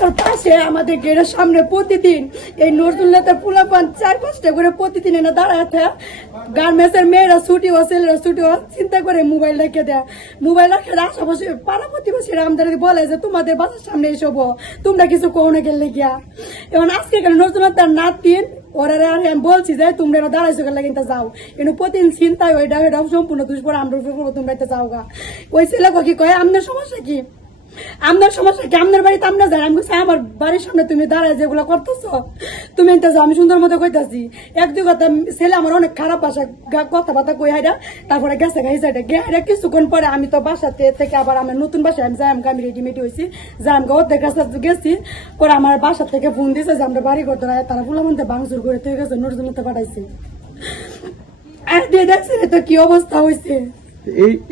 বাসার পাশে আমাদের গেটের সামনে প্রতিদিন এই নজরুল্লাহর পোলাপান 4-5টা করে প্রতিদিন এনে দাঁড়ায় গার্মেন্টসের মেয়েরা ছুটি ও ছেলেরা ছুটি ও চিন্তা করে মোবাইল রেখে দেয়। মোবাইল রেখে আশেপাশে পাড়া প্রতিবেশীরা আমাদের বলে যে তোমাদের বাসার সামনে এসব তোমরা কিছু কখনো গেলে গিয়া। এবং আজকে নজরুল্লাহর নাত দিন ওরা আর আমি বলছি যে তোমরা এটা দাঁড়াইছো গেলে কিন্তু যাও কিন্তু প্রতিদিন চিন্তায় ওইটা সম্পূর্ণ দুষ্পর আমরা তোমরা এটা যাও গা। ওই ছেলে কি কয় আপনার সমস্যা কি, আপনার সমস্যা কি, আপনার বাড়িতে আমরা যাই। আমি বলছি আমার বাড়ির সামনে তুমি দাঁড়ায় যেগুলো করতেছ তুমি এটা যাও, আমি সুন্দর মতো কইতাছি। 1-2 কথা ছেলে আমার অনেক খারাপ ভাষা কথাবার্তা কই হাইরা তারপরে গেছে গাইসাইডে গেহাইরা কিছুক্ষণ পরে আমি তো বাসাতে থেকে আবার আমার নতুন বাসায় আমি যাই আমি রেডিমেডি হয়েছি যাই আমি ওদের কাছে গেছি পরে আমার বাসা থেকে ফোন দিয়েছে যে আমরা বাড়ি করতে তারা ফুলা মধ্যে ভাঙচুর করে থেকে গেছে নজরুলতে পাঠাইছে। আর দিয়ে দেখছি তো কি অবস্থা হয়েছে।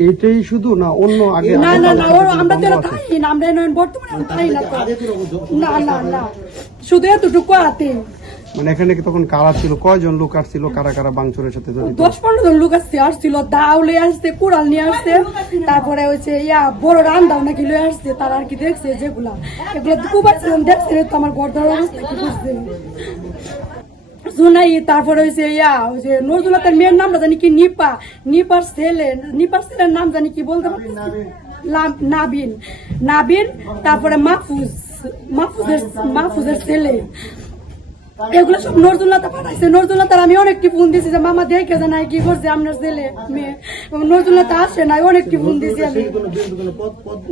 এইটাই শুধু না অন্য আগে না না না আমরা তো তাই না আমরা বর্তমানে তাই না না না না শুধু এতটুকু আতে মানে এখানে তখন কারা ছিল, কয়জন লোক আসছিল, কারা কারা ভাঙচুরের সাথে জড়িত? 10-15 জন লোক আসছিল দাউলে আসছে কুড়াল নিয়ে আসছে তারপরে হচ্ছে বড় রান্দাও নাকি লয়ে আসছে তারা আর কি দেখছে যেগুলা এগুলো খুব দেখছে তো আমার ঘর ধরার অবস্থা কি বুঝছে শুনাই। তারপরে হয়েছে নজরুল্লাহর মেয়ের নামটা জানি কি নিপার ছেলের নাম জানি কি বলতে পারছি নাবিন নাবিন তারপরে মাহফুজের ছেলে এগুলো সব নজরুল্লাহ পাঠাইছে। নজরুল্লাহ আমি অনেকটি ফোন দিছি যে মামা দেখে যে নাই কি করছে আপনার ছেলে মেয়ে। নজরুল্লাহ আসে নাই অনেকটি ফোন দিছি আমি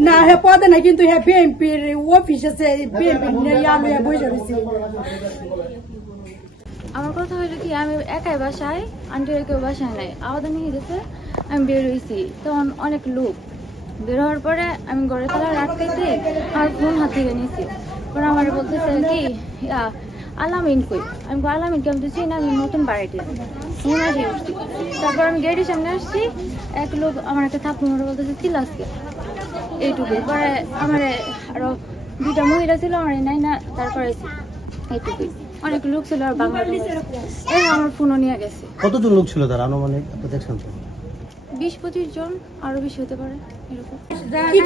না হ্যাঁ পদে নাই কিন্তু হ্যাঁ বিএনপির অফিস আছে বিএনপি বসে রয়েছে। আমার কথা হইলো কি আমি একাই বাসায় আন্টিরা কেউ বাসায় নাই আওয়াজ নিয়ে গেছে আমি বের হয়েছি তখন অনেক লোক বের হওয়ার পরে আমি ঘরে তালা আটকাইতে আমার ফোন হাত থেকে নিয়েছি পরে আমার বলতেছে কি আলামিন কই আমি আলামিন কেমন দিচ্ছি না আমি নতুন বাড়িতে ফোন আসি উঠছি তারপর আমি গেটের সামনে আসছি এক লোক আমার একটা থাপ্পড় মারে বলতেছে চিল্লাসকে এইটুকুই পরে আমার আরো 2টা মহিলা ছিল আমার নাই না তারপরে এইটুকুই অনেক লোক ছিল আর বাংলা আমার ফোনও নিয়ে গেছে। কতজন লোক ছিল তার আনুমানিক আপনি দেখছেন তো? 20-25 জন আরো বেশি হতে পারে এরকম।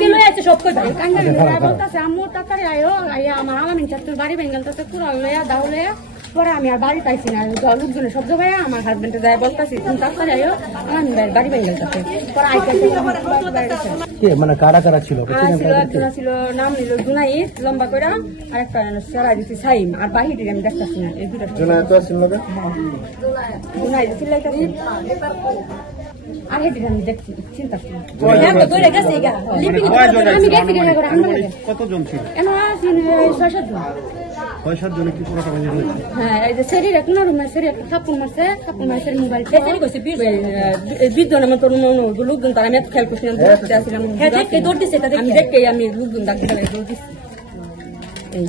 কি লয়ে আছে সব কই ভাই কান্না বলতাছে আম্মু তাড়াতাড়ি আয়ো আমার আলামিন চাচুর বাড়ি বেঙ্গলতাছে পুরা লয়া দাও লয়া পরে আমি আর বাড়ি পাইছি না লোকজনে সব জায়গায় আমার হাজবেন্ডে যায় বলতাছি তুমি তাড়াতাড়ি আয়ো আলামিন বাড়ি বেঙ্গলতাছে পরে কে মানে কারা কারা ছিল? ছিল নাম নিল জুনাইদ লম্বা কইরা আর একটা সেরা দিছি সাইম আর বাহিরে আমি দেখতাছি না এই দুটো জুনায়েদ তো ছিল না জুনাইদ চিল্লাইতাছি আর হেডি আমি দেখছি চিন্তা কতজন ছিল? কেন 6-7 জন 6-7 জনে কি পুরোটা ভাঙে দিয়েছে? হ্যাঁ এই যে শরীর এক নরম শরীর একটা থাপ্পড় মারছে মোবাইল সেটাই কইছে 20 জন আমার তোর লোকজন তারা আমি এত খেয়াল করছিলাম আমি দেখে আমি লোকজন ডাক্তার দিছি এই